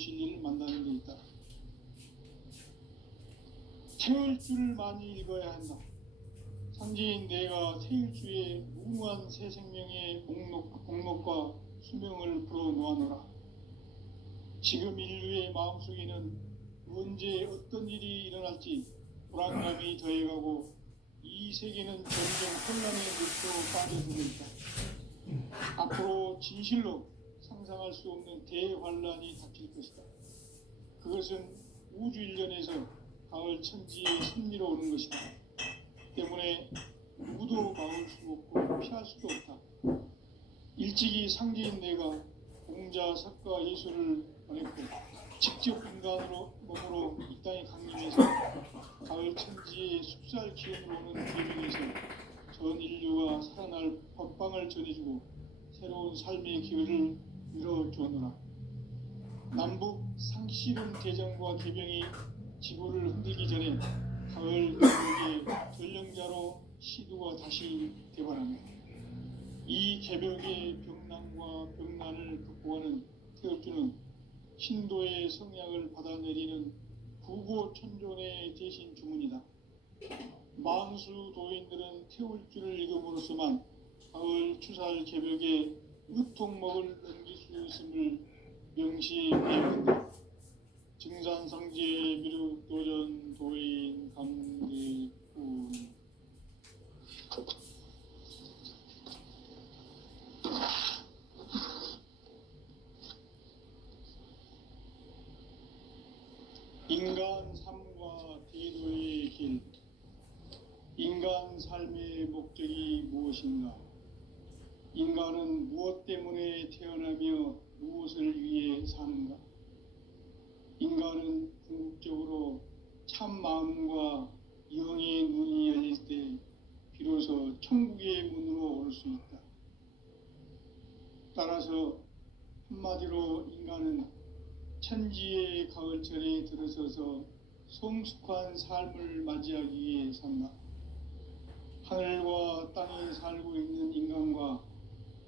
진리를 만나는 데 있다. 태울 줄을 많이 읽어야 한다. 상제인 내가 태울 주의 무궁한 새 생명의 목록과 수명을 풀어놓아노라. 지금 인류의 마음속에는 언제 어떤 일이 일어날지 불안감이 더해가고 이 세계는 점점 혼란의 늪으로 빠져들고 있다. 앞으로 진실로 상상할 수 없는 대환란이 닥칠 것이다. 그것은 우주 일련에서 가을 천지의 섭리로 오는 것이다. 때문에 누구도 막을 수 없고 피할 수도 없다. 일찍이 상제인 내가 공자, 석가, 예수를 보냈고 직접 인간으로 몸으로 이 땅에 강림해서 가을 천지의 숲살 기운으로 오는 계명에서 전 인류가 살아날 법방을 전해주고 새로운 삶의 기회를 열어주었노라. 남북 상씨름 대전과 개병이 지구를 흔들기 전에 가을 개벽의 전령자로 시두가 다시 되발합니다. 이 개벽의 병난과 병난을 극복하는 태엽주는 신도의 성약을 받아내리는 부고천존의 대신 주문이다. 만수 도인들은 태울주를 읽음으로써만 가을 추살 개벽의 으통먹을 넘길 수 있음을 명시해 한다. 증산상제 미륵도전 도인 감대군. 인간 삶과 대도의 길. 인간 삶의 목적이 무엇인가? 인간은 무엇 때문에 태어나며 무엇을 위해 사는가? 인간은 궁극적으로 참 마음과 영의 눈이 열릴 때 비로소 천국의 문으로 올 수 있다. 따라서 한마디로 인간은 천지의 가을철에 들어서서 성숙한 삶을 맞이하기 위해 산다. 하늘과 땅에 살고 있는 인간과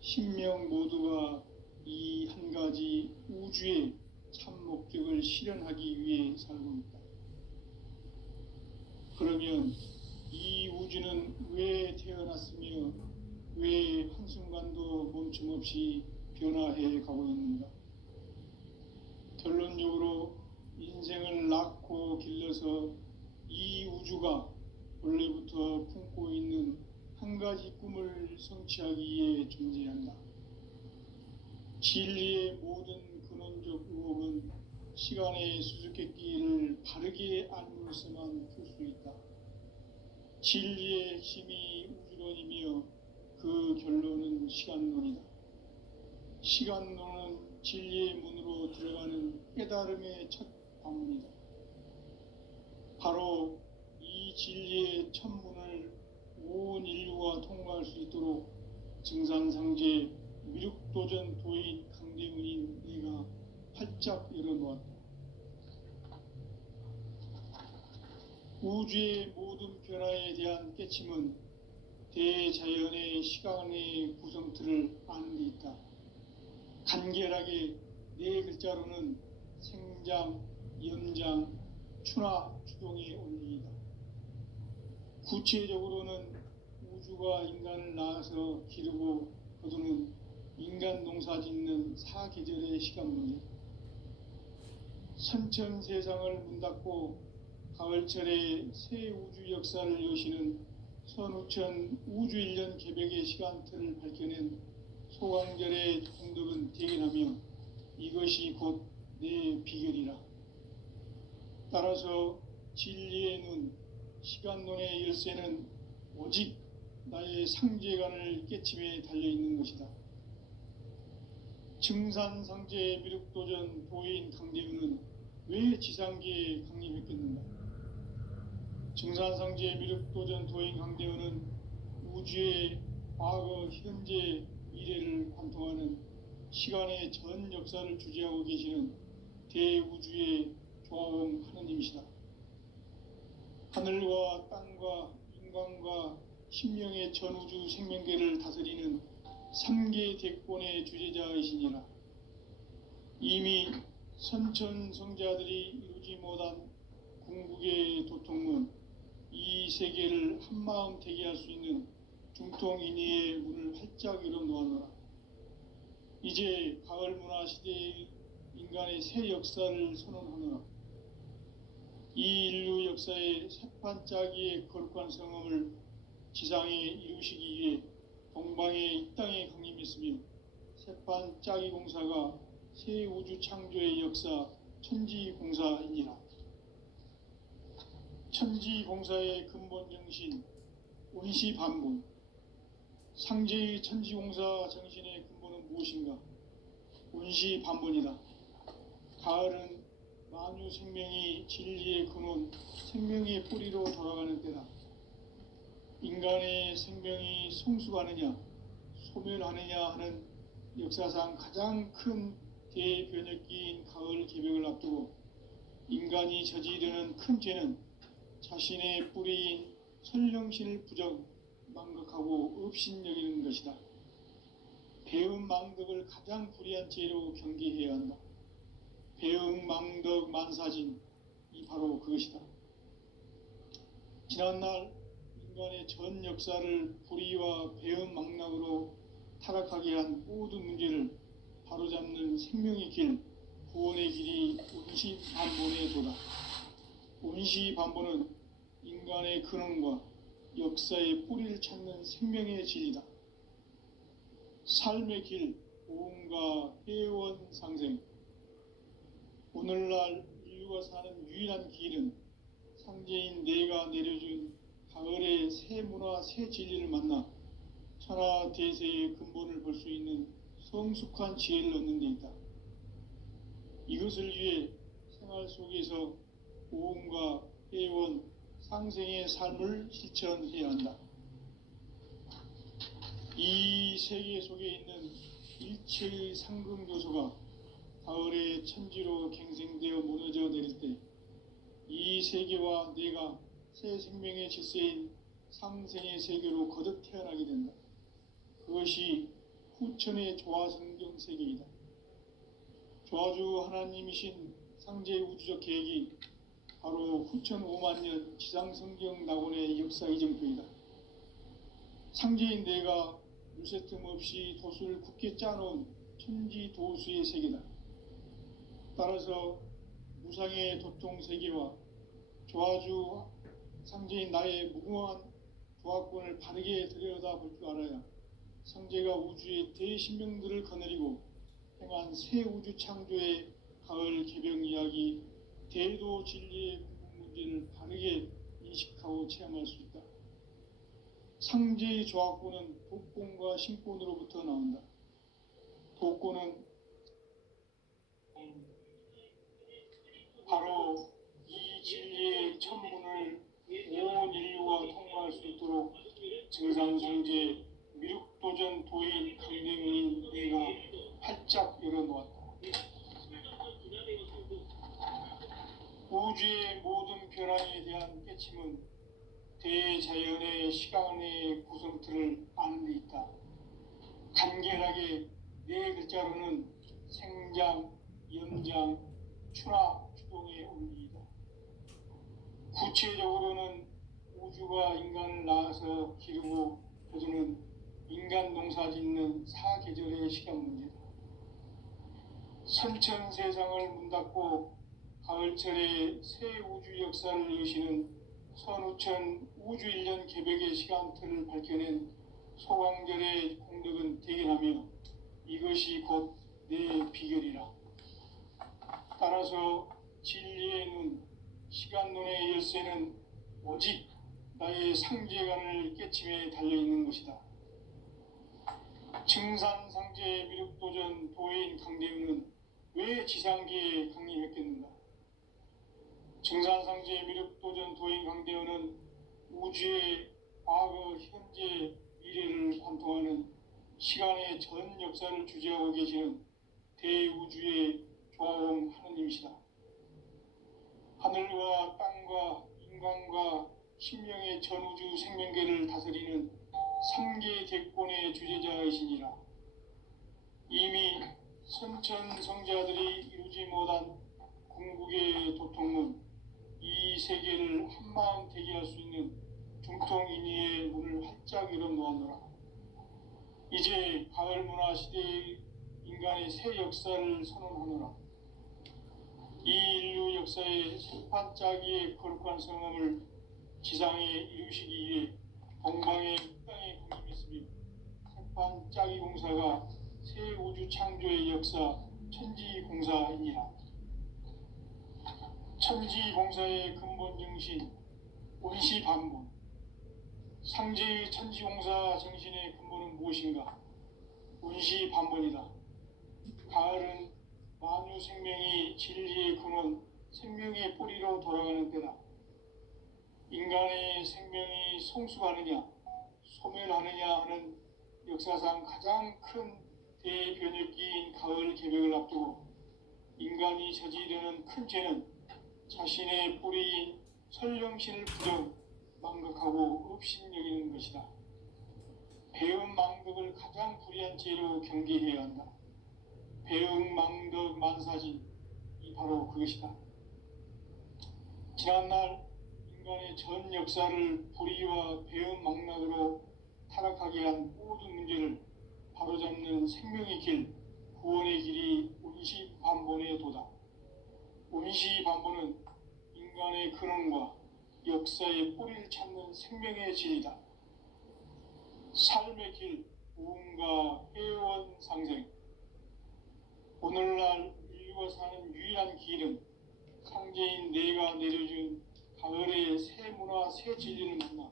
신명 모두가 이 한 가지 우주의 참 목적을 실현하기 위해 살고 있다. 그러면 이 우주는 왜 태어났으며 왜 한순간도 멈춤없이 변화해 가고 있는가? 결론적으로 인생을 낳고 길러서 이 우주가 원래부터 품고 있는 한 가지 꿈을 성취하기 위해 존재한다. 진리의 모든 근원적 의혹은 시간의 수수께끼를 바르게 알므로서만 풀 수 있다. 진리의 핵심이 우주론이며 그 결론은 시간론이다. 시간론은 진리의 문으로 들어가는 깨달음의 첫 방문이다. 바로 이 진리의 첫 문을 온 인류가 통과할 수 있도록 증산상제 미륵도전 도인 강대문인 내가 활짝 열어놓았다. 우주의 모든 변화에 대한 깨침은 대자연의 시간의 구성틀을 아는 데 있다. 간결하게 네 글자로는 생장, 연장, 추나 추동의 원리이다. 구체적으로는 우주가 인간을 낳아서 기르고 거두는 인간 농사 짓는 사계절의 시간문제, 선천세상을 문 닫고 가을철에 새 우주 역사를 여시는 선우천 우주일년 개벽의 시간틀을 밝혀낸 소강절의 공덕은 대견하며 이것이 곧 내 비결이라. 따라서 진리의 눈, 시간론의 열쇠는 오직 나의 상제관을 깨침에 달려있는 것이다. 증산상제 미륵도전 도인 강대훈은 왜 지상계에 강림했겠는가? 증산상제 미륵도전 도인 강대훈은 우주의 과거, 현재, 미래를 관통하는 시간의 전 역사를 주재하고 계시는 대우주의 조화원 하느님이시다. 하늘과 땅과 인간과 신명의 전우주 생명계를 다스리는 3계 대권의 주재자이시니라. 이미 선천성자들이 이루지 못한 궁극의 도통문, 이 세계를 한마음 되게 할 수 있는 중통인의의 문을 활짝 열어 놓아노라. 이제 가을 문화 시대의 인간의 새 역사를 선언하노라. 이 인류 역사의 새판짜기의 거룩한 성험을 지상에 이루시기 위해 동방의 이 땅에 강림했으며 새판짜기 공사가 새 우주 창조의 역사 천지공사이니라. 천지공사의 근본 정신 운시반분. 상제의 천지공사 정신의 근본은 무엇인가? 운시반분이다. 가을은 만유 생명이 진리의 근원, 생명의 뿌리로 돌아가는 때다. 인간의 생명이 성숙하느냐, 소멸하느냐 하는 역사상 가장 큰 대변혁기인 가을 개벽을 앞두고 인간이 저지르는 큰 죄는 자신의 뿌리인 선령신을 부정, 망각하고 업신여기는 것이다. 배음 망덕을 가장 불의한 죄로 경계해야 한다. 배음 망덕 만사진, 이 바로 그것이다. 지난날 인간의 전 역사를 불의와 배음 망락으로 타락하게 한 모든 문제를 바로잡는 생명의 길, 구원의 길이 운시반본의 도다. 운시반본은 인간의 근원과 역사의 뿌리를 찾는 생명의 진리다. 삶의 길, 보험과 회원 상생. 오늘날 인류가 사는 유일한 길은 상제인 내가 내려준 가을의 새 문화, 새 진리를 만나 천하 대세의 근본을 볼 수 있는 성숙한 지혜를 얻는 데 있다. 이것을 위해 생활 속에서 보험과 회원, 상생의 삶을 실천해야 한다. 이 세계 속에 있는 일체의 상금 요소가 가을의 천지로 갱생되어 무너져 내릴 때 이 세계와 내가 새 생명의 질서인 상생의 세계로 거듭 태어나게 된다. 그것이 후천의 조화성경 세계이다. 조화주 하나님이신 상제 우주적 계획이 바로 후천 5만 년 지상성경 낙원의 역사 이정표이다. 상제인 내가 물새 틈 없이 도수를 굳게 짜놓은 천지 도수의 세계다. 따라서 무상의 도통 세계와 조화주 상제인 나의 무궁한 조화권을 바르게 들여다볼 줄 알아야 상제가 우주의 대신명들을 거느리고 행한 새 우주 창조의 가을 개벽 이야기, 대도 진리의 궁극 문제를 바르게 인식하고 체험할 수 있다. 상제의 조화권은 독권과 신권으로부터 나온다. 독권은 바로 이 진리의 천문을 온 인류가 통과할 수 있도록 증산성제 미륵도전 도인 강대문인 내가 활짝 열어놓았다. 우주의 모든 변화에 대한 깨침은 대자연의 시간의 구성틀을 아는 데 있다. 간결하게 네 글자로는 생장, 염장, 추나, 추동의 원리이다. 구체적으로는 우주가 인간을 낳아서 기르고 거두는 인간 농사 짓는 사계절의 시간 문제다. 선천 세상을 문 닫고 가을철에 새 우주 역사를 여시는 선우천 우주 1년 개벽의 시간틀을 밝혀낸 소광절의 공덕은 대견하며 이것이 곧 내 비결이라. 따라서 진리의 눈, 시간론의 열쇠는 오직 나의 상제관을 깨침에 달려있는 것이다. 증산상제 미륵도전 도인 강대우는 왜 지상계에 강림했겠는가? 증산상제 미륵도전 도인 강대우는 우주의 과거, 현재, 미래를 관통하는 시간의 전 역사를 주재하고 계시는 대우주의 조화원 하느님이시다. 하늘과 땅과 인간과 신명의 전우주 생명계를 다스리는 3계 객권의 주제자이시니라. 이미 선천성자들이 이루지 못한 한마음 대기할 수 있는 중통인의의 문을 활짝 열어놓았노라. 이제 가을 문화 시대의 인간의 새 역사를 선언하노라. 이 인류 역사의 생판짜기의 거룩한 성함을 지상에 이루시기 위해 동방의 땅에 군림했으며 생판짜기 공사가 새 우주 창조의 역사 천지공사이니라. 천지공사의 근본 정신 원시반본. 상제의 천지공사 정신의 근본은 무엇인가? 원시반본이다. 가을은 만유 생명이 진리의 근원, 생명의 뿌리로 돌아가는 때다. 인간의 생명이 성숙하느냐, 소멸하느냐 하는 역사상 가장 큰 대변혁기인 가을 개벽을 앞두고 인간이 저지르는 큰 죄는 자신의 뿌리인 설령신을 부정, 망극하고 업신여기는 것이다. 배음 망덕을 가장 불의한 죄로 경계해야 한다. 배음 망덕 만사진이 바로 그것이다. 지난날 인간의 전 역사를 불의와 배음 망락으로 타락하게 한 모든 문제를 바로잡는 생명의 길, 구원의 길이 원시반본의 도다. 원시반본은 인간의 근원과 역사의 뿌리를 찾는 생명의 진리다. 삶의 길, 무언가 회원 상생. 오늘날 인류가 사는 유일한 길은 상제인 내가 내려준 가을의 새 문화, 새 진리를 만나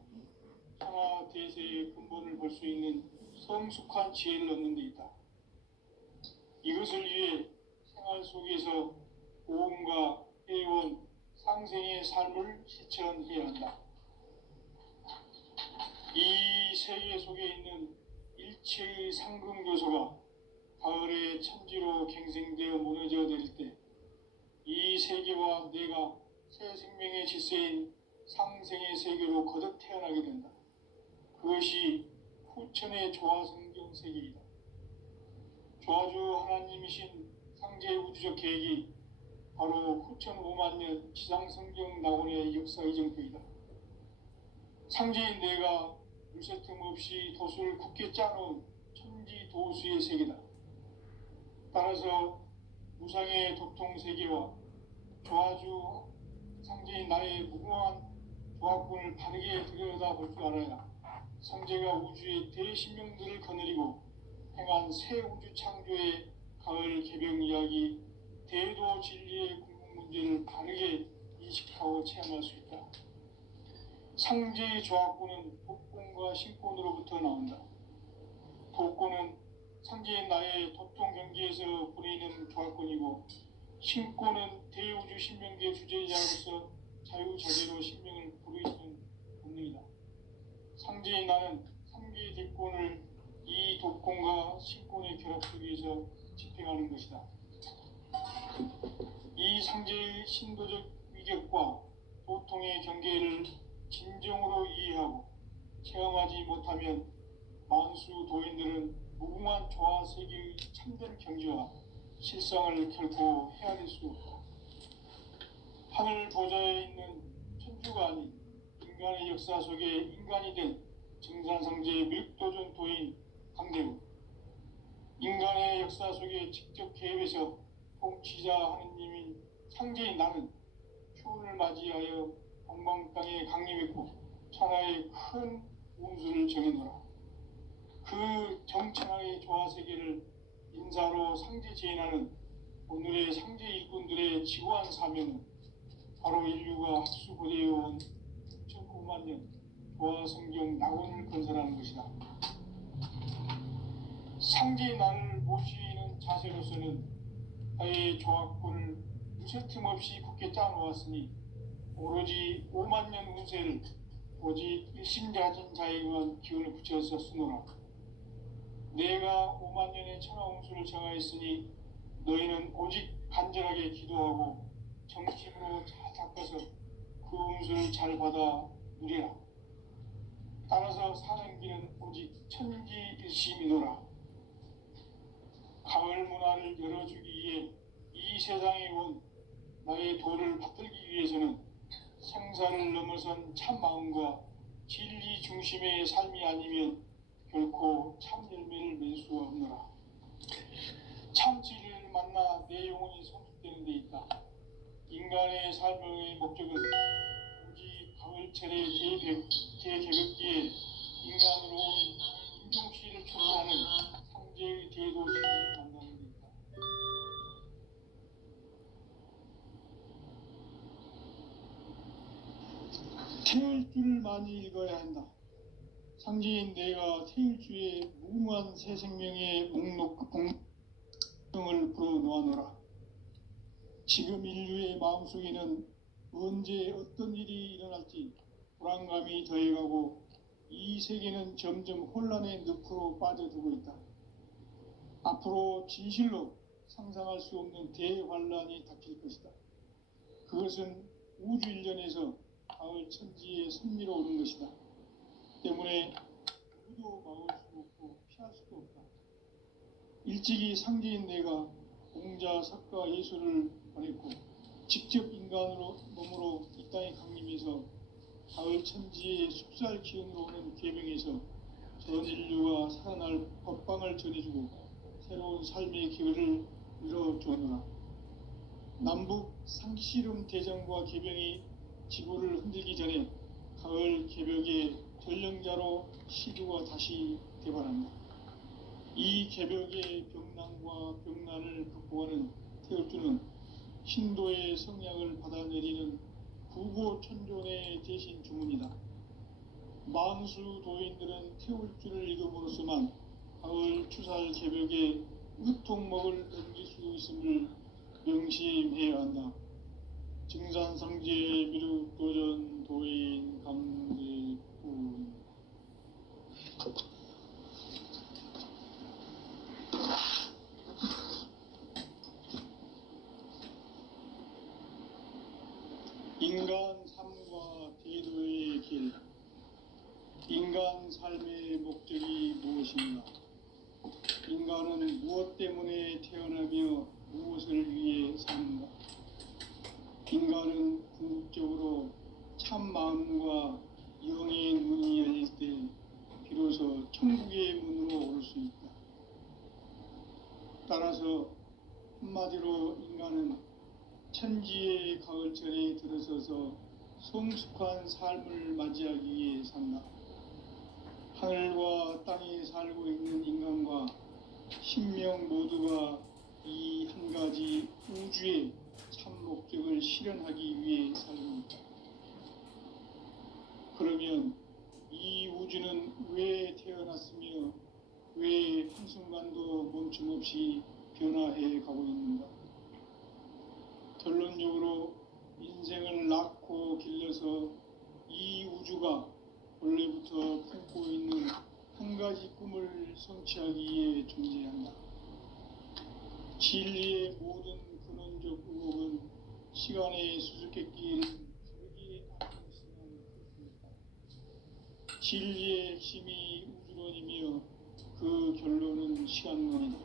천하 대세의 근본을 볼 수 있는 성숙한 지혜를 얻는 데 있다. 이것을 위해 생활 속에서 모험과 회원, 상생의 삶을 실천해야 한다. 이 세계 속에 있는 일체의 상금 요소가 가을의 천지로 갱생되어 무너져 내릴 때 이 세계와 내가 새 생명의 질서인 상생의 세계로 거듭 태어나게 된다. 그것이 후천의 조화성경 세계이다. 조화주 하나님이신 상제 우주적 계획이 바로 후천 5만 년 지상성경 낙원의 역사 이정표이다. 상제인 내가 물새 틈 없이 도수를 굳게 짜놓은 천지 도수의 세계다. 따라서 무상의 도통 세계와 조화주 상제인 나의 무궁한 조합군을 바르게 들여다볼 줄 알아야 상제가 우주의 대신명들을 거느리고 행한 새 우주 창조의 가을 개벽 이야기, 대도 진리의 궁극 문제를 바르게 인식하고 체험할 수 있다. 상제의 조합군은 독권과 신권으로부터 나온다. 독권은 상제인 나의 도통 경계에서 보내는 조합권이고, 신권은 대우주 신명계의 주제자로서 자유자재로 신명을 부르시는 본능이다. 상제인 나는 3개의 대권을 이 독권과 신권의 결합 속에서 집행하는 것이다. 이 상제의 신도적 위격과 도통의 경계를 진정으로 이해하고 체험하지 못하면 만수 도인들은 무궁한 조화 세계의 참된 경지와 실상을 결코 헤아릴 수 없다. 하늘 보좌에 있는 천주가 아닌 인간의 역사 속에 인간이 된 정산상제의 밀도전 도인 강대국, 인간의 역사 속에 직접 개입해서 통치자 하느님인 상제인 나는 추운을 맞이하여 동방 땅에 강림했고 천하의 큰 운수를 정해놓으라. 그 정천하의 조화세계를 인사로 상제 제인하는 오늘의 상제 일꾼들의 지구한 사명은 바로 인류가 학수고대해온 6,9만 년 조화성경 낙원을 건설하는 것이다. 상제의 나를 모시는 자세로서는 나의 조합권을 무쇠틈 없이 굳게 짜놓았으니 오로지 5만 년 운세를 오직 일심자진 자에게만 기운을 붙여서 쓰노라. 내가 5만 년의 천하 운수를 정하였으니 너희는 오직 간절하게 기도하고 정심으로 잘 닦아서 그 운수를 잘 받아 누리라. 따라서 사는 길은 오직 천지일심이노라. 가을 문화를 열어주기 위해 이 세상에 온 나의 도를 받들기 위해서는 생사를 넘어선 참 마음과 진리 중심의 삶이 아니면 결코 참 열매를 맺을 수가 없노라. 참 진리를 만나 내 영혼이 성숙되는 데 있다. 인간의 삶의 목적은 오직 가을철의 대개벽기에 인간으로 온 임종시를 초월하는 상제의 대도시를 만나는 데 있다. 태울 줄을 많이 읽어야 한다. 상제인 내가 태울 주의 무모한 새 생명의 목록을 풀어놓아노라. 지금 인류의 마음속에는 언제 어떤 일이 일어날지 불안감이 더해가고 이 세계는 점점 혼란의 늪으로 빠져들고 있다. 앞으로 진실로 상상할 수 없는 대환란이 닥칠 것이다. 그것은 우주 일련에서 가을 천지에 선미로 오는 것이다. 때문에 누구도 막을 수 없고 피할 수도 없다. 일찍이 상제인 내가 공자, 석가, 예수를 보냈고 직접 인간으로 몸으로 이 땅에 강림해서 가을 천지의 숲살 기운으로 오는 계명에서 전 인류가 살아날 법방을 전해주고 새로운 삶의 기회를 열어주었노라. 남북 상씨름 대전과 계병이 지구를 흔들기 전에 가을 개벽의 전령자로 시주가 다시 대발한다. 이 개벽의 병난과 병난을 극복하는 태울주는 신도의 성향을 받아내리는 구고천존의 대신 주문이다. 만수 도인들은 태울주를 읽음으로써만 가을 추살 개벽의 으통목을 넘길 수 있음을 명심해야 한다. 증산상제 미륵도전 도인 감대군. 인간 삶과 대도의 길. 인간 삶의 목적이 무엇인가? 인간은 무엇 때문에 태어나며 무엇을 위해 사는가? 인간은 궁극적으로 참 마음과 영의 문이 열릴 때 비로소 천국의 문으로 올 수 있다. 따라서 한마디로 인간은 천지의 가을철에 들어서서 성숙한 삶을 맞이하기 위해 산다. 하늘과 땅에 살고 있는 인간과 신명 모두가 이 한 가지 우주의 참 목적을 실현하기 위해 살고 있다. 그러면 이 우주는 왜 태어났으며 왜 한순간도 멈춤없이 변화해 가고 있는가? 결론적으로 인생을 낳고 길러서 이 우주가 원래부터 품고 있는 한 가지 꿈을 성취하기 위해 존재한다. 진리의 모든 근원적 의혹은 시간의 수수께끼를 자르기 않았으면 그렇습니다. 진리의 핵심이 우주론이며 그 결론은 시간론이다.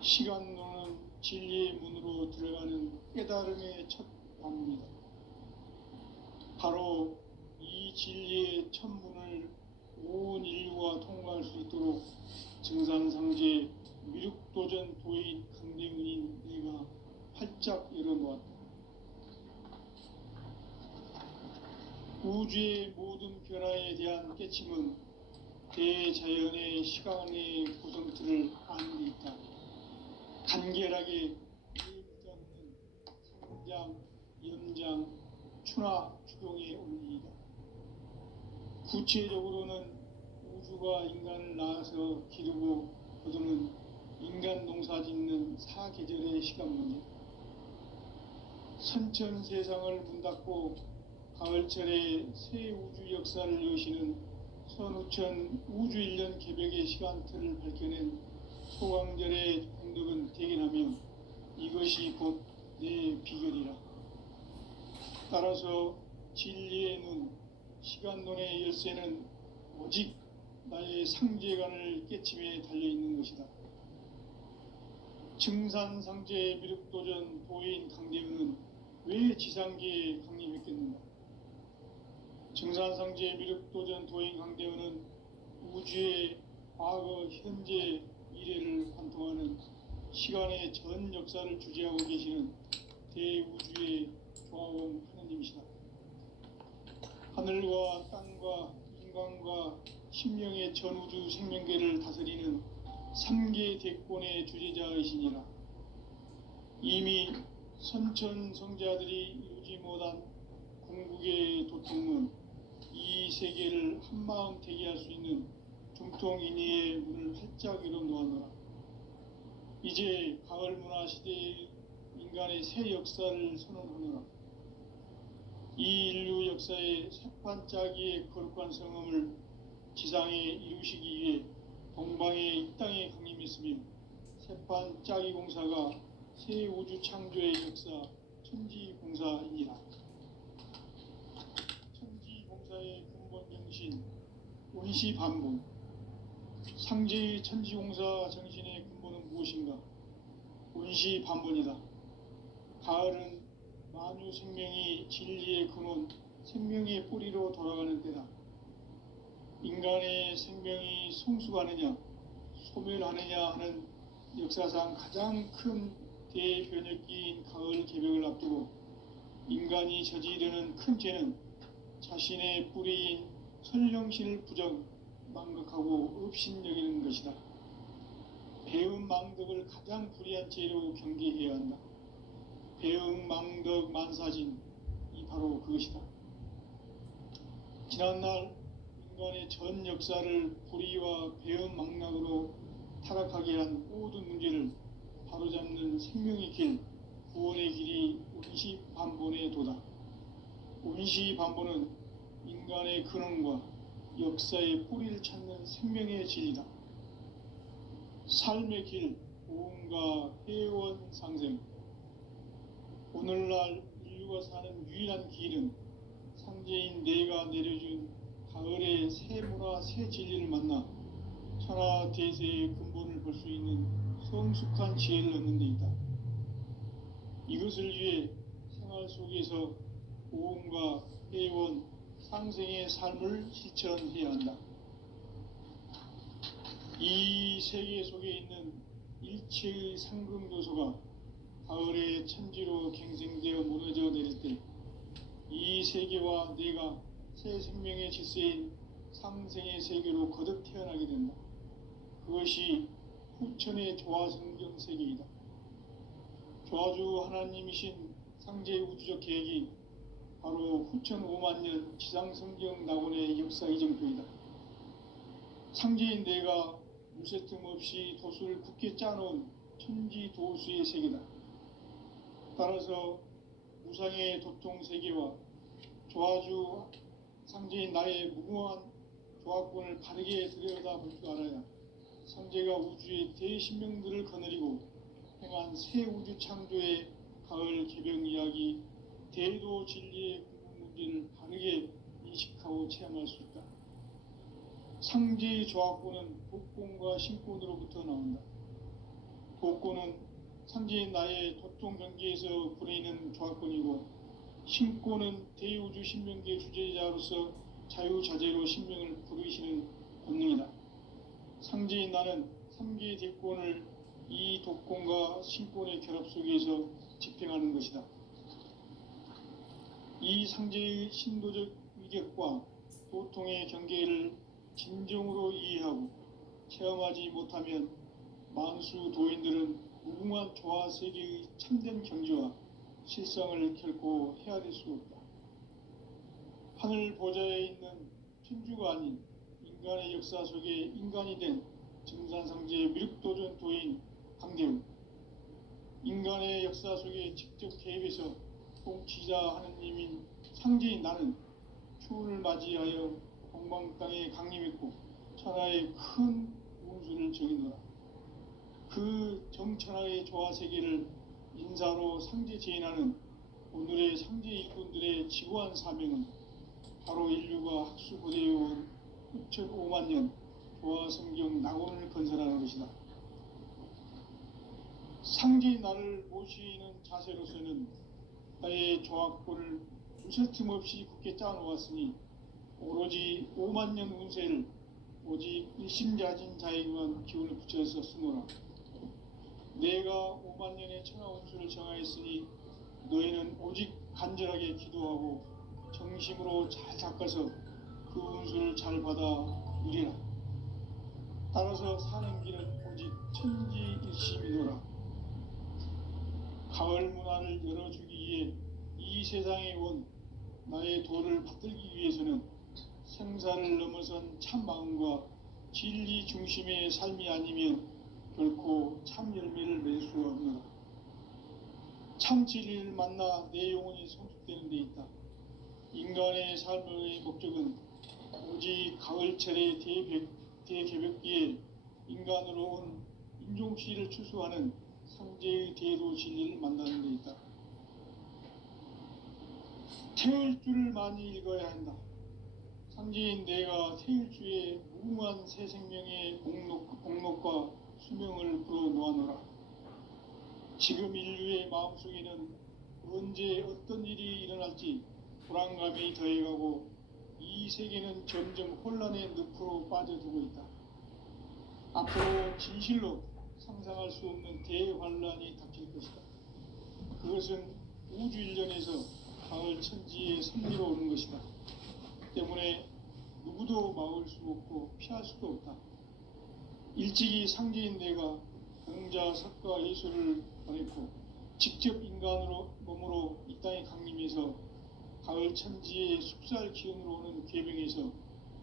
시간론은 진리의 문으로 들어가는 깨달음의 첫 방문이다. 바로 이 진리의 첫 문을 온 인류가 통과할 수 있도록 증산상제 미륵도전 도인 강대문인 내가 활짝 열어놓았다. 우주의 모든 변화에 대한 깨침은 대자연의 시간의 구성틀을 아는 데 있다. 간결하게 이해하는 성장, 연장, 추나 추동의 원리이다. 구체적으로는 우주가 인간을 낳아서 기르고 거두는 인간 농사 짓는 사계절의 시간문이다. 선천 세상을 문닫고 가을철에 새 우주 역사를 여시는 선우천 우주일년 개벽의 시간틀을 밝혀낸 소강절의 공덕은 대견하며 이것이 곧 내 비결이라. 따라서 진리의 눈, 시간론의 열쇠는 오직 나의 상제관을 깨침에 달려있는 것이다. 증산상제 미륵도전 도인 강대문은 왜 지상계에 강림했겠는가? 증산상제 미륵도전 도인 강대원은 우주의 과거, 현재, 미래를 관통하는 시간의 전 역사를 주재하고 계시는 대우주의 조화원 하느님이시다. 하늘과 땅과 인간과 심령의 전우주 생명계를 다스리는 3계 대권의 주재자이시니라. 이미 선천성자들이 이루지 못한 궁극의 도통문, 이 세계를 한마음 되게 할 수 있는 중통인의의 문을 활짝 열어 놓았노라. 이제 가을 문화 시대의 인간의 새 역사를 선언하노라. 이 인류 역사의 새판짜기의 거룩한 성음을 지상에 이루시기 위해 동방의 이 땅에 강림했으며, 새판짜기 공사가 새 우주 창조의 역사 천지공사이니라. 천지공사의 근본 정신 원시반본. 상제의 천지공사 정신의 근본은 무엇인가? 원시반본이다. 가을은 만유 생명이 진리의 근원, 생명의 뿌리로 돌아가는 때다. 인간의 생명이 성숙하느냐 소멸하느냐 하는 역사상 가장 큰 대변혁기인 가을 개벽을 앞두고 인간이 저지르는 큰 죄는 자신의 뿌리인 선령신을 부정, 망각하고 업신여기는 것이다. 배음 망덕을 가장 불의한 죄로 경계해야 한다. 배음 망덕 만사진이 바로 그것이다. 지난날 인간의 전 역사를 불의와 배음 망락으로 타락하게 한 모든 문제를 바로잡는 생명의 길, 구원의 길이 원시반본의 도다. 원시반본은 인간의 근원과 역사의 뿌리를 찾는 생명의 진리다. 삶의 길, 보험과 회원 상생. 오늘날 인류가 사는 유일한 길은 상제인 내가 내려준 가을의 새 문화, 새 진리를 만나 천하 대세의 근본을 볼 수 있는 성숙한 지혜를 얻는 데 있다. 이것을 위해 생활 속에서 보험과 회원, 상생의 삶을 실천해야 한다. 이 세계 속에 있는 일체의 상금 요소가 가을의 천지로 갱생되어 무너져 내릴 때 이 세계와 내가 새 생명의 질서인 상생의 세계로 거듭 태어나게 된다. 그것이 후천의 조화성경 세계이다. 조화주 하나님이신 상제 우주적 계획이 바로 후천 5만년 지상성경 낙원의 역사 이정표이다. 상제인 내가 무쇠틈 없이 도수를 굳게 짜놓은 천지도수의 세계다. 따라서 무상의 도통 세계와 조화주 상제인 나의 무궁한 조화권을 바르게 들여다볼 줄 알아야 상제가 우주의 대신명들을 거느리고 행한 새 우주 창조의 가을 개병 이야기, 대도 진리의 궁극 문제를 바르게 인식하고 체험할 수 있다. 상제의 조화권은 독권과 신권으로부터 나온다. 독권은 상제인 나의 도통 경계에서 부리는 조화권이고, 신권은 대우주 신명계 주제자로서 자유자재로 신명을 부르시는 권능이다. 상제인 나는 3계 대권을 이 독권과 신권의 결합 속에서 집행하는 것이다. 이 상제의 신도적 위격과 도통의 경계를 진정으로 이해하고 체험하지 못하면 만수 도인들은 무궁한 조화 세계의 참된 경지와 실상을 결코 헤아릴 수 없다. 하늘 보좌에 있는 천주가 아닌 인간의 역사 속에 인간이 된 증산상제 미륵도전 도인 강대훈, 인간의 역사 속에 직접 개입해서 통치자 하느님인 상제인 나는 추운을 맞이하여 동방 땅에 강림했고 천하의 큰 운수를 정의노라. 그 정천하의 조화 세계를 인사로 상제 제인하는 오늘의 상제 일꾼들의 지구한 사명은 바로 인류가 학수고대해온 6,500년 조화성경 낙원을 건설하는 것이다. 상제인 나를 모시는 자세로서는 나의 조화권을 무쇠틈 없이 굳게 짜놓았으니 오로지 5만 년 운세를 오직 일심자진 자에게만 기운을 붙여서 쓰노라. 내가 5만 년의 천하 운수를 정하였으니 너희는 오직 간절하게 기도하고 정심으로 잘 닦아서 그 운수를 잘 받아 누리라. 따라서 사는 길은 오직 천지일심이노라. 가을 문화를 열어주기 위해 이 세상에 온 나의 도를 받들기 위해서는 생사를 넘어선 참 마음과 진리 중심의 삶이 아니면 결코 참 열매를 맺을 수가 없노라. 참 진리를 만나 내 영혼이 성숙되는 데 있다. 인간의 삶의 목적은 오직 가을철의 대개벽기에 인간으로 온 인종시를 추수하는 상제의 대도 진리를 만나는 데 있다. 태일주를 많이 읽어야 한다. 상제인 내가 태일주의 무궁한 새 생명의 공록과 수명을 불어놓아노라. 지금 인류의 마음속에는 언제 어떤 일이 일어날지 불안감이 더해가고 이 세계는 점점 혼란의 늪으로 빠져들고 있다. 앞으로 진실로 상상할 수 없는 대환란이 닥칠 것이다. 그것은 우주 일련에서 가을 천지의 섭리로 오는 것이다. 때문에 누구도 막을 수 없고 피할 수도 없다. 일찍이 상제인 내가 공자, 석가, 예술을 보냈고 직접 인간으로 몸으로 이 땅에 강림해서 가을 천지의 숙살 기운으로 오는 계명에서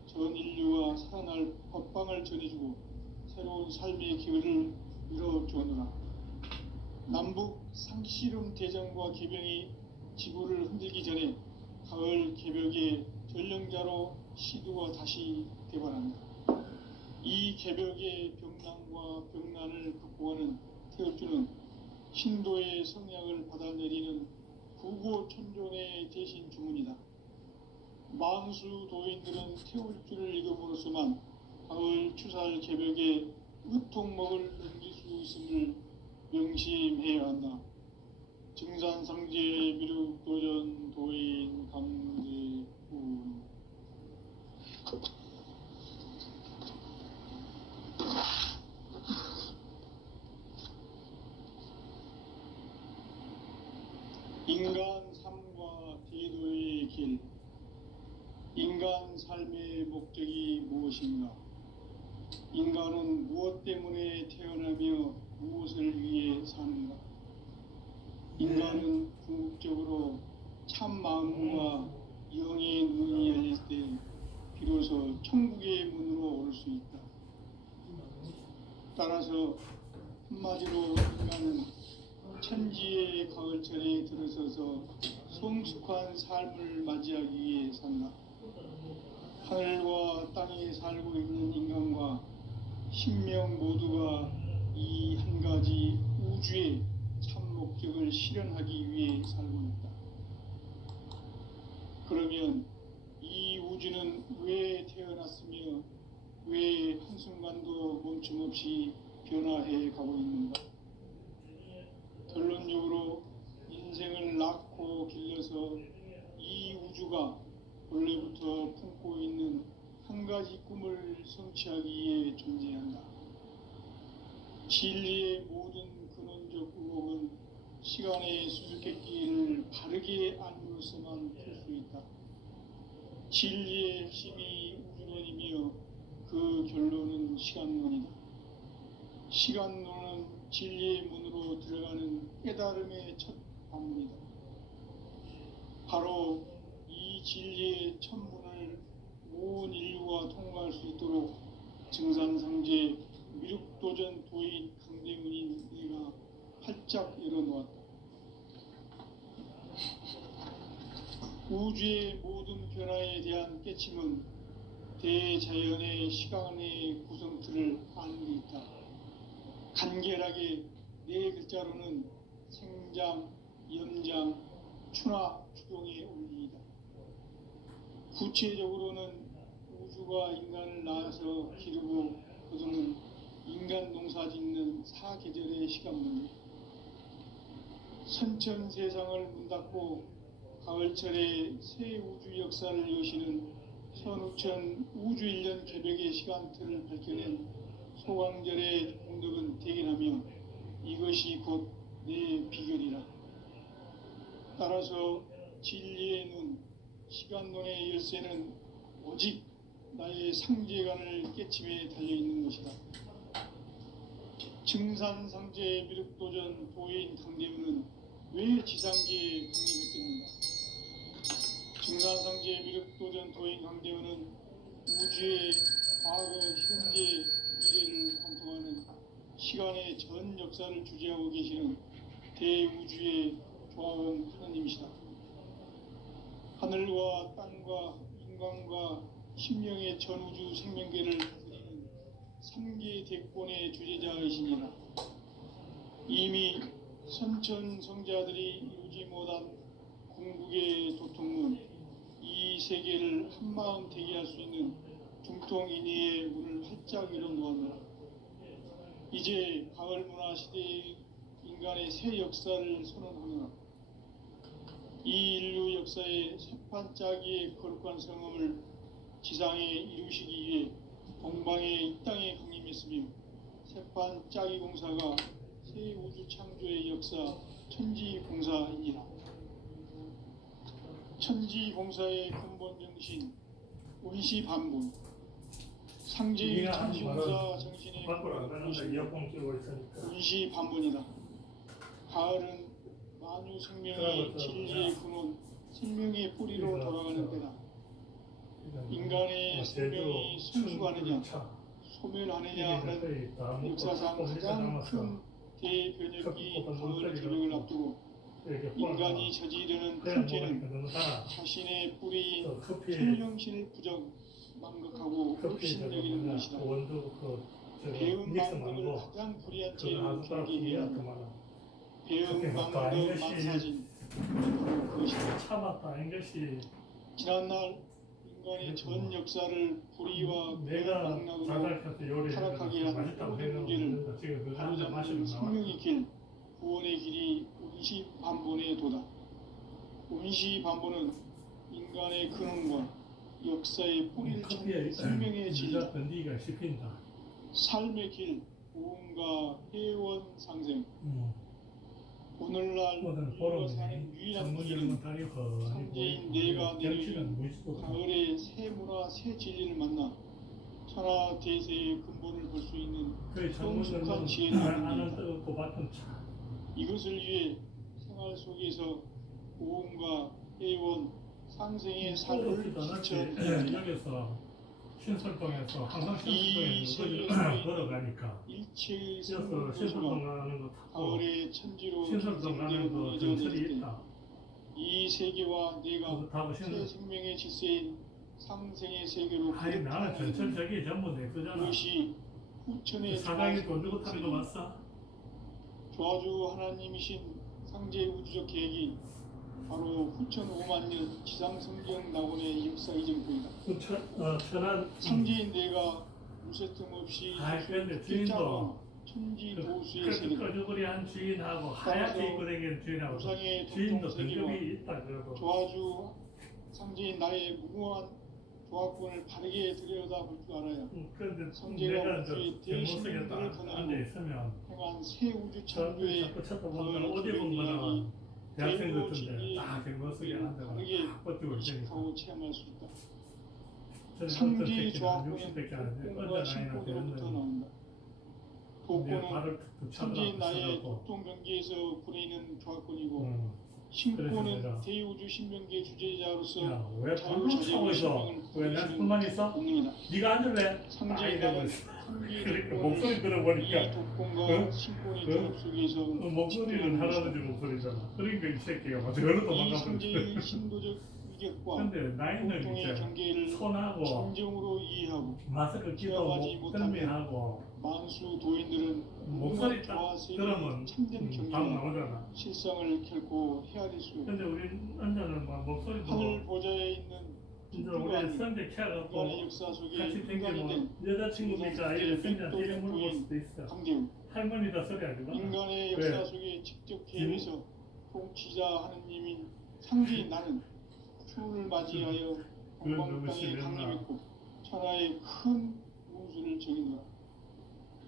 전 인류가 살아날 법방을 전해주고 새로운 삶의 기회를 열어주었노라. 남북 상씨름 대전과 계병이 지구를 흔들기 전에 가을 개벽의 전령자로 시두가 다시 대발한다. 이 개벽의 병난과 병난을 극복하는 태엽주는 신도의 성약을 받아내리는 구고천존의 대신 주문이다. 만수 도인들은 태울주를 읽음으로써만 가을 추살 개벽의 으통목을 넘길 수 있음을 명심해야 한다. 증산상제 미륵도전 도인 강제군. 인간 삶과 대도의 길. 인간 삶의 목적이 무엇인가? 인간은 무엇 때문에 태어나며 무엇을 위해 사는가? 인간은 궁극적으로 참 마음과 영의 눈이 열릴 때 비로소 천국의 문으로 올 수 있다. 따라서 한마디로 인간은 천지의 가을철에 들어서서 성숙한 삶을 맞이하기 위해 산다. 하늘과 땅에 살고 있는 인간과 신명 모두가 이 한 가지 우주의 참 목적을 실현하기 위해 살고 있다. 그러면 이 우주는 왜 태어났으며 왜 한순간도 멈춤 없이 변화해 가고 있는가? 결론적으로 인생을 낳고 길러서 이 우주가 원래부터 품고 있는 한 가지 꿈을 성취하기 위해 존재한다. 진리의 모든 근원적 의혹은 시간의 수수께끼를 바르게 알므로서만 풀 수 있다. 진리의 핵심이 우주론이며 그 결론은 시간론이다. 시간론은 진리의 문으로 들어가는 깨달음의 첫 방문이다. 바로 이 진리의 첫 문을 온 인류가 통과할 수 있도록 증산상제 미륵도전 도인 강대문인 내가 활짝 열어놓았다. 우주의 모든 변화에 대한 깨침은 대자연의 시간의 구성틀을 아는 데 있다. 간결하게 네 글자로는 생장, 연장, 추나 추동의 원리이다. 구체적으로는 우주가 인간을 낳아서 기르고 거두는 인간 농사 짓는 사계절의 시간문제. 선천 세상을 문 닫고 가을철에 새 우주 역사를 여시는 선우천 우주일년 개벽의 시간틀을 밝혀낸 소광절의 공덕은 대견하며 이것이 곧 내 비결이라. 따라서 진리의 눈, 시간론의 열쇠는 오직 나의 상제관을 깨침에 달려있는 것이다. 증산상제 미륵도전 도인 강대우는 왜 지상계에 강림했겠는가? 증산상제 미륵도전 도인 강대우는 우주의 과거, 현재, 미래를 관통하는 시간의 전 역사를 주재하고 계시는 대우주의 조화원 하나님이시다. 하늘과 땅과 인간과 심령의 전우주 생명계를 다스리는 삼계 대권의 주제자이시니라. 이미 선천성자들이 이루지 못한 궁극의 도통문, 이 세계를 한마음 되게 할 수 있는 중통인의의 문을 활짝 열어놓았노라. 이제 가을 문화 시대의 인간의 새 역사를 선언하노라. 이 인류 역사의 새판짜기의 거룩한 성음을 지상에 이루시기 위해 동방의 이 땅에 강림했으며 새판짜기 공사가 새 우주 창조의 역사 천지공사이니라. 천지공사의 근본 정신 원시반본, 상제의 천지공사 정신의 원시반본이다. 가을은 만유 생명의 진리의 근원, 생명의 뿌리로 돌아가는 때다. 인간의 생명이 성숙하느냐 소멸하느냐 하는 역사상 가장 큰 대변혁이 가을 개벽을 앞두고 인간이 저지르는 큰 죄는 자신의 뿌리인 천령신을 부정, 망각하고 업신여기는 것이다. 배운 망각을 가장 불의한 죄로 경계해야 한다. 배운 망각 만사진 그것이다. 지난날 인간의 전 역사를 불의와 배운 망각으로 타락하게 한 모든 문제를 바로잡는 생명의 길, 구원의 길이 원시반본의 도다. 원시반본은 인간의 근원과 역사의 뿌리를 찾는 생명의 진리다. 삶의 길, 고음과 회원 상생. 오늘날 우리가 사는 유일한 길은 상제인 내가 내려준 가을의 새 문화, 새 진리를 만나 천하 대세의 근본을 볼 수 있는 성숙한 지혜를 얻는 길이다. 이것을 위해 생활 속에서 고음과 회원, 상생의 삶을 실천해야 신설동에서 항상 신설동에 걸어가니까 일체의 그래서 신설동 가는 거 타고 가을의 천지로 신설동 가는 거 전철이 있다. 이 세계와 내가 타고 새 생명의 질서인 상생의 세계로 아니 나는 전철 저기 전부 내 거잖아. 그것이 후천의 사장이 돈 주고 타는 거 봤어? 조아주 하나님이신 상제 우주적 계획이 바로 후천 5만 년 지상성경 낙원의 역사 이전부이다. 천안 상제인 내가 무쇠 틈 없이 그런데 주인도 천지 도수의 세계다. 끄적거리한 주인하고 하얗게 입고 다니는 주인하고 우상의 주인도 동세계와 등급이 있다 그러고 조아주 상제인 나의 무궁한 조합권을 바르게 들여다볼 줄 알아야 그런데 성제가 내가 저 우주의 뒷모습에 대신들을 앉아 거느리고 있으면 행한 새 우주 사람들이 창조의 자꾸 쳐다보면 어디 본 거는 대학생 같은데 딱 뒷모습에 앉아가 딱 버티고 있으니까 하고 체험할 수 있다. 저는 상제의 어떤 조합권은 60밖에 안 돼. 독권과 언제 나이나 신권으로부터 되는데 나온다. 내 독권은 발을 툭툭 상제인 나의 쳐다보고 독동 경계에서 부리는 조합권이고 그래서 신권은 내가 대우주 신명계 주제자로서 야왜 방금 차고 있어? 왜 내 손만 있어? 공론이다. 네가 앉을래? 딱 상제인 이러고 나는 있어. 상계의 그러니까 독권을 목소리 들어보니까 이 독권과 응? 신권의 응? 결합 속에서 목소리는 할아버지 목소리잖아. 그러니까 이 새끼가 막 저기로 이 도망가버렸어. 상제의 신도적 위격과 근데 나이는 고통의 이제 경계를 손하고 진정으로 이해하고 마스크 끼고 체험하지 못하면 목덜미하고 만수 도인들은 목소리 온갖 딱 조화세계의 들으면 참된 방 경계와 나오잖아. 실상을 결코 헤아릴 수 없다. 근데 우리 언제는 막 목소리도 하늘 보좌에 있는 이제 우리 선대 캐갖고 인간의 역사 속에 같이 인간이 댕기면 된 여자친구니까 아이를 선대한테 이름 물어볼 수도 있어. 강대우 할머니다 소리 아니고 인간의 왜? 역사 속에 직접 개입해서 통치자 하느님인 상제인 나는 추운을 맞이하여 그건 너무 공방땅에 심했나. 강림했고 천하의 큰 운수를 정인노라.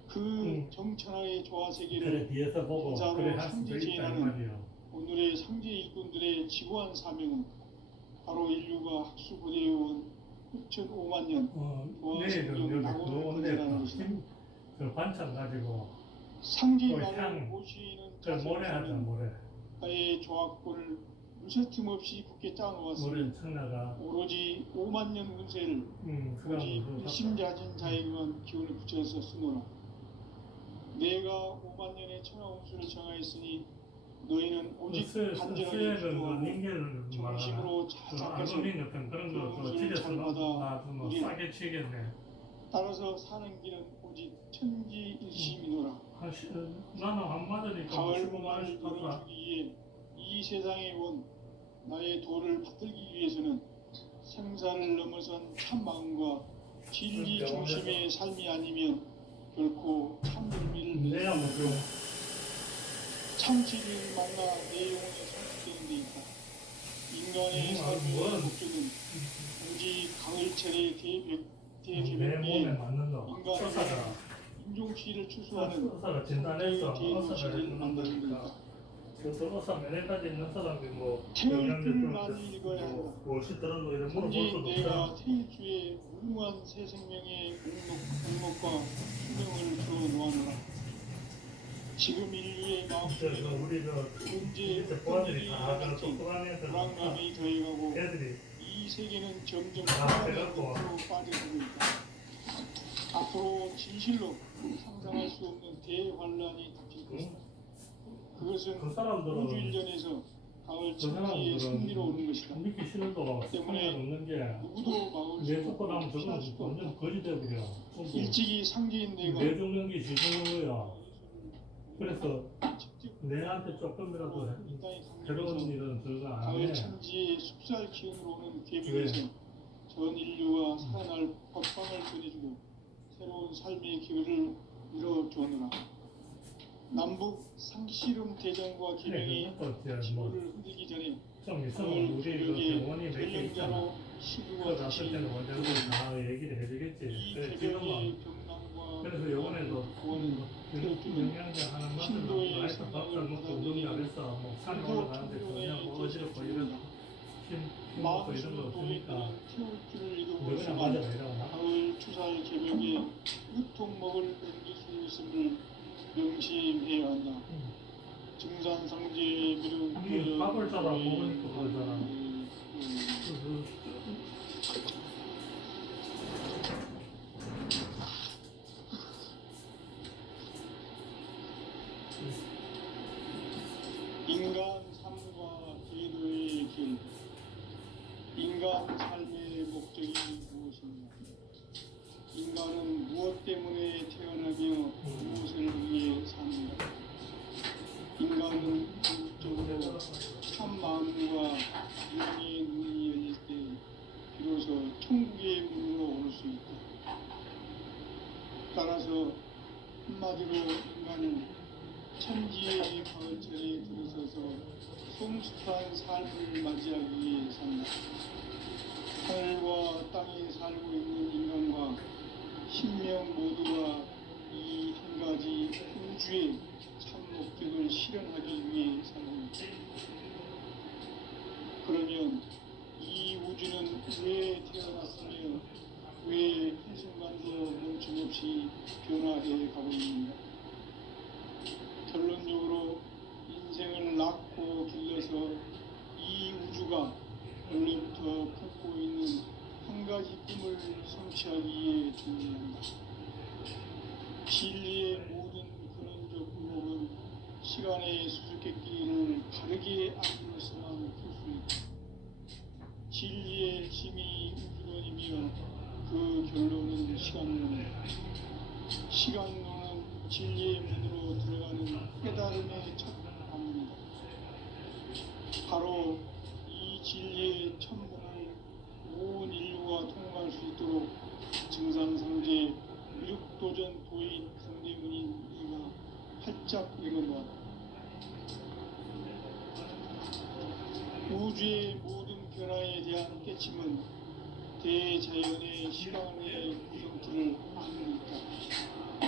그 정천하의 조화세계를 그래 뒤에서 보고 인사로 그래 할 수도 있다 이 상징하는 말이요. 오늘의 상제 일꾼들의 지구한 사명은 바로 인류가 학수고대에 온 6,5만 년 내일은 조화생명 여기 낙원을 노원대 보내라는 것이다. 그 반찬 가지고 상제 그 나를 향, 모시는 그 모래 하자 자세는 모래 나의 조합권을 무쇠틈 없이 굳게 짜놓았으니 모래 청나가 오로지 5만 년 운세를 오직 그럼 일심자진 자에게만 기운을 붙여서 쓰노라. 내가 5만 년의 천하 운수를 정하였으니 너희는 오직 간절하게 수혜는 그 기도하고 닌겔을 정심으로 그 자작해서 알루민 같은 그런 거또 운수를 집에서 잘 받아 놔두면 누리라. 싸게 치겠네. 따라서 사는 길은 오직 천지일심이노라. 나는 안 맞으니까 가을 15만 문화를 원씩 받아. 이루기 위해 이 세상에 온 나의 도를 받들기 위해서는 생사를 넘어선 참 마음과 진리 중심의 삶이 아니면 결코 참 의미를 내야 뭐 좀. 참 진리를 만나 내 영혼이 성숙되는 데 있다. 인간의 삶의 목적은 오직 가을철의 내 몸에 대비에 맞는 거. 인간의 어사가 인종치를 추수하는 어사가 진단해서 어사를 대도시를 만드는 해주니까. 것이다. 그 어사 매일까지 있는 사람이 뭐 태일주를 많이 읽어야 한다. 무엇이 들은 거 이런 물어볼 현재 수도 내가 없잖아. 태일주의 무궁한 새 생명의 목록과 수명을 주어 놓아노라. 지금 인류의 마음속에는 우리 언제 밑에 어떤 보아들이 일이 다 일어날지 똑똑한 애들 불안감이 더해가고 애들이 이 세계는 점점 다 불안의 돼갖고. 늪으로 빠져들고 있다. 앞으로 진실로 상상할 수 없는 대환란이 닥칠 것이다. 그것은 그 사람들은 우주 일련에서 가을 그 천지의 승리로 오는 것이다. 사람들은 믿기 싫어도 때문에 상관없는 게 누구도 막을 수 내 죽고 나면 없고 피할 저건 수도 완전 없다. 거지 돼버려. 일찍이 상제인 내가 내 죽는 게 지 죽는 거야. 그래서 내한테 조금이라도 이 땅에 괴로운 강림해서 일은 저거 안 가을 해. 천지의 숲살 기운으로 오는 계획에서 전 인류가 살아날 법방을 전해주고 새로운 삶의 기회를 이뤄주었노라. 남북 상씨름 대전과 기명이 그래, 지구를 흔들기 전에 좀 있으면 가을 우리 그 개벽의 병원이 몇 개 있잖아. 전령자로 그 시구가 다시 갔을 때는 원장들이 다 얘기를 해주겠지. 이 그래, 개벽의 지금은 병난과 그래서 요번에도 영양제 하나 맞으면 아이스 밥잘 먹고 운동 잘해서 뭐 산에 올라가는데 그냥 뭐 어지럽고 이런 힘 먹고 이런 거 없으니까 누구나 맞아야 이러나. 가을 추살 개벽에 유통먹을 옮길 수 있음을 명심해야 한다. 증산상제의 미륵 이게 밥을 잘 안 먹으니까 그러잖아. 인간 삶과 제도의 길. 인간 삶의 목적이 무엇인가? 인간은 무엇 때문에 태어나며 무엇을 위해 사는가? 인간은 궁극적으로 참 마음과 영의 눈이 열릴 때 비로소 천국의 문으로 올 수 있다. 따라서 한마디로 인간은 천지의 가을철에 들어서서 성숙한 삶을 맞이하기 위해 산다. 하늘과 땅에 살고 있는 인간과 신명 모두가 이 한 가지 우주의 참 목적을 실현하기 위해 산다. 그러면 이 우주는 왜 태어났으며 왜 한순간도 멈춤없이 변화해 가고 있는가? 결론적으로 인생을 낳고 길러서 이 우주가 원래부터 품고 있는 한 가지 꿈을 성취하기 위해 존재한다. 진리의 모든 근원적 의목은 시간의 수수께끼를 바르게 아무로서만 풀 수 있다. 진리의 힘이 우주론이며 그 결론은 시간론이다. 시간론은 진리의 문으로 들어가는 깨달음의 첫 방문이다. 바로 이 진리의 천문을 온 인류가 통과할 수 있도록 증산상제 미륵도전 도인 강대문인 이가 활짝 열어놓았다. 우주의 모든 변화에 대한 깨침은 대자연의 시간의 구성